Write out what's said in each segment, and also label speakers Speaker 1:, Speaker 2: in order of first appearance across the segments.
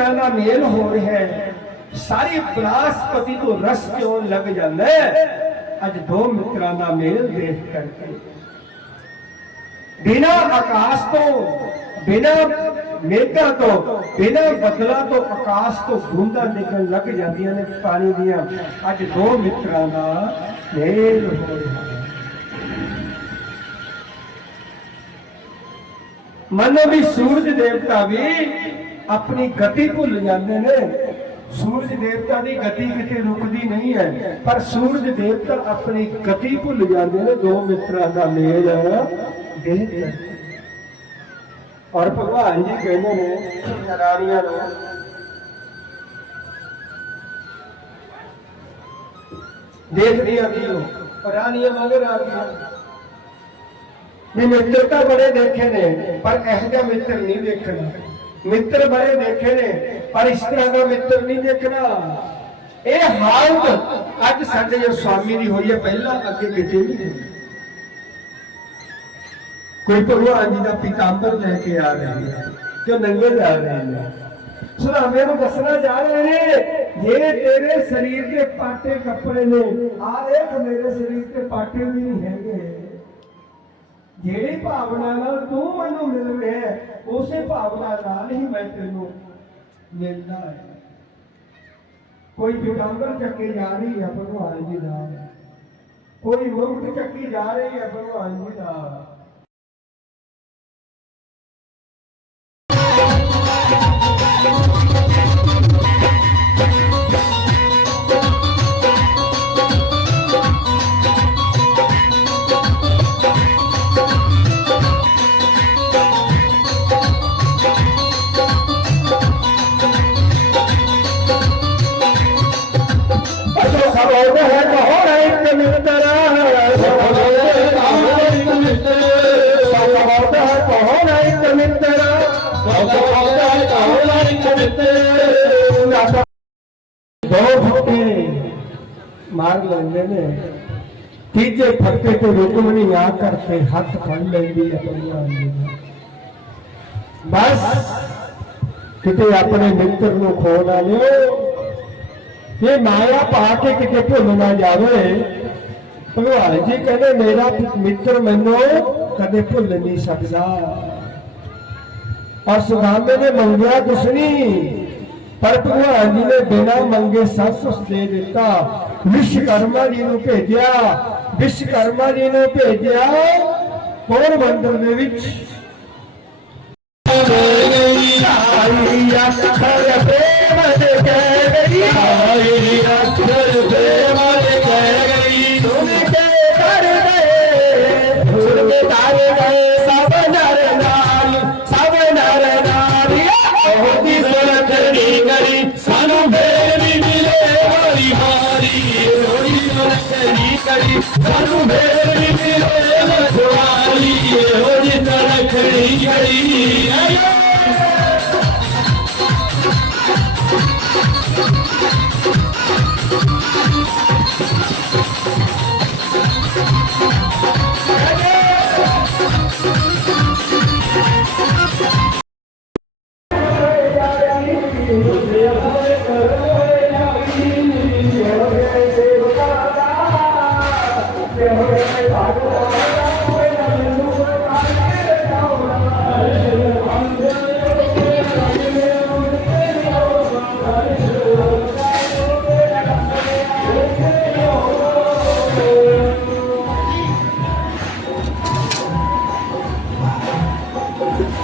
Speaker 1: ਮਿੱਤਰਾਂ ਦਾ ਮੇਲ ਹੋ ਰਿਹਾ ਹੈ। ਸਾਰੀ ਬਨਾਸਪਤੀ ਤੋਂ ਰਸ ਕਿਉਂ ਲੱਗ ਜਾਂਦਾ ਅੱਜ ਦੋ ਮਿੱਤਰਾਂ ਦਾ ਮੇਲ ਦੇਖ ਕਰਕੇ। ਬਿਨਾ ਆਕਾਸ਼ ਤੋਂ, ਬਿਨਾ ਮੇਘਾਂ ਤੋਂ, ਬਿਨਾ ਬੱਦਲਾਂ ਤੋਂ ਆਕਾਸ਼ ਤੋਂ ਬੂੰਦਾਂ ਨਿਕਲਣ ਲੱਗ ਜਾਂਦੀਆਂ ਨੇ ਪਾਣੀ ਦੀਆਂ। ਅੱਜ ਦੋ ਮਿੱਤਰਾਂ ਦਾ ਮੇਲ ਹੋ ਰਿਹਾ ਹੈ। ਮੰਨੋ ਵੀ ਸੂਰਜ ਦੇਵਤਾ ਵੀ ਆਪਣੀ ਗਤੀ ਭੁੱਲ ਜਾਂਦੇ ਨੇ। ਸੂਰਜ ਦੇਵਤਾ ਦੀ ਗਤੀ ਕਿਤੇ ਰੁਕਦੀ ਨਹੀਂ ਹੈ। ਪਰ ਸੂਰਜ ਦੇਵਤਾ ਆਪਣੀ ਗਤੀ ਭੁੱਲ ਜਾਂਦੇ ਨੇ। ਦੋ ਮਿੱਤਰਾਂ ਦਾ ਮੇਲ। ਦੇਖ ਕੇ ਔਰ ਭਗਵਾਨ ਜੀ ਕਹਿੰਦੇ ਨੇ, ਰਾਣੀਆਂ ਨੂੰ ਦੇਖਦੀਆਂ ਕੀ ਹੋ। ਰਾਣੀਆਂ ਮਗਰ ਆ ਗਈਆਂ ਮਿੱਤਰ ਤਾਂ ਬੜੇ ਦੇਖੇ ਨੇ, ਪਰ ਇਹੋ ਜਿਹਾ ਮਿੱਤਰ ਨਹੀਂ ਦੇਖਣਾ ਮਿੱਤਰ ਬੜੇ ਦੇਖੇ ਨੇ, ਪਰ ਇਸ ਤਰ੍ਹਾਂ ਦਾ ਮਿੱਤਰ ਨਹੀਂ ਦੇਖਣਾ। ਇਹ ਹਾਲਤ ਅੱਜ ਸਾਡੇ ਜੋ ਸਵਾਮੀ ਦੀ ਹੋਈ ਹੈ, ਪਹਿਲਾਂ ਅੱਗੇ ਕਿਤੇ ਨਹੀਂ ਹੋਈ। ਕੋਈ ਭਗਵਾਨ ਜੀ ਦਾ ਪੀਤਾੰਬਰ ਲੈ ਕੇ ਆ ਰਹੇ ਹੈ ਜੋ ਨੰਗੇ ਜਾ ਰਹੇ ਨੇ। ਸੁਨਾਮੇ ਨੂੰ ਦੱਸਣਾ ਜਾ ਰਹੇ ਨੇ ਜੇ ਤੇਰੇ ਸਰੀਰ ਦੇ ਪਾਟੇ ਕੱਪੜੇ ਨੇ ਆ ਦੇਖ ਮੇਰੇ ਸਰੀਰ ਤੇ ਪਾਟੇ ਵੀ ਨਹੀਂ ਹੈਗੇ। ਜਿਹੜੀ ਭਾਵਨਾ ਨਾਲ ਤੂੰ ਮੈਨੂੰ ਮਿਲ ਰਿਹਾ ਹੈ, ਉਸੇ ਭਾਵਨਾ ਨਾਲ ਹੀ ਮੈਂ ਤੈਨੂੰ ਮਿਲਦਾ ਹੈ। ਕੋਈ ਪਿਗੰਬਰ ਚੱਕੇ ਜਾ ਰਹੀ ਹੈ ਭਗਵਾਨ ਜੀ ਦਾ। ਕੋਈ ਮੁਕਤ ਚੱਕੀ ਜਾ ਰਹੀ ਹੈ ਭਗਵਾਨ ਜੀ ਦਾ। ਦੋ ਫੱਕੇ ਮਾਰ ਲੈਂਦੇ ਨੇ। ਤੀਜੇ ਫੱਕੇ ਤੇ ਰੁਕਮਣੀ ਆ ਕਰਕੇ ਹੱਥ ਫੜ ਲੈਂਦੀ ਹੈ ਬਸ, ਕਿਤੇ ਆਪਣੇ ਮਿੱਤਰ ਨੂੰ ਖੋ ਨਾ ਲਿਓ। ਇਹ ਮਾਇਆ ਪਾ ਕੇ ਕਿਤੇ ਭੁੱਲ ਨਾ ਜਾਵੇ, ਭਗਵਾਨ ਜੀ ਕਹਿੰਦੇ, ਮੇਰਾ ਮਿੱਤਰ ਮੈਨੂੰ ਕਦੇ ਭੁੱਲ ਨਹੀਂ ਸਕਦਾ। ਔਰ ਸੁਦਾਮੇ ਨੇ ਮੰਗਿਆ ਕੁਛ ਨਹੀਂ, ਪਰ ਭਗਵਾਨ ਜੀ ਨੇ ਬਿਨਾਂ ਮੰਗੇ ਸਭ ਕੁਝ ਦੇ ਦਿੱਤਾ। ਵਿਸ਼ਵਕਰਮਾ ਜੀ ਨੂੰ ਭੇਜਿਆ, ਵਿਸ਼ਵਕਰਮਾ ਜੀ ਨੂੰ ਭੇਜਿਆ ਕੋਰ ਮੰਦਰ ਦੇ ਵਿੱਚ। ਆਈ ਸਾਨੂੰ ਫੇਰ ਵੀ ਮਿਲੇ ਵਾਰੀ ਮਾਰੀ ਉਹਦੀ ਸੁਰਖੜੀ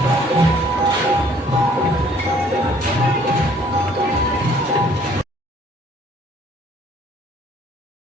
Speaker 1: Thank you.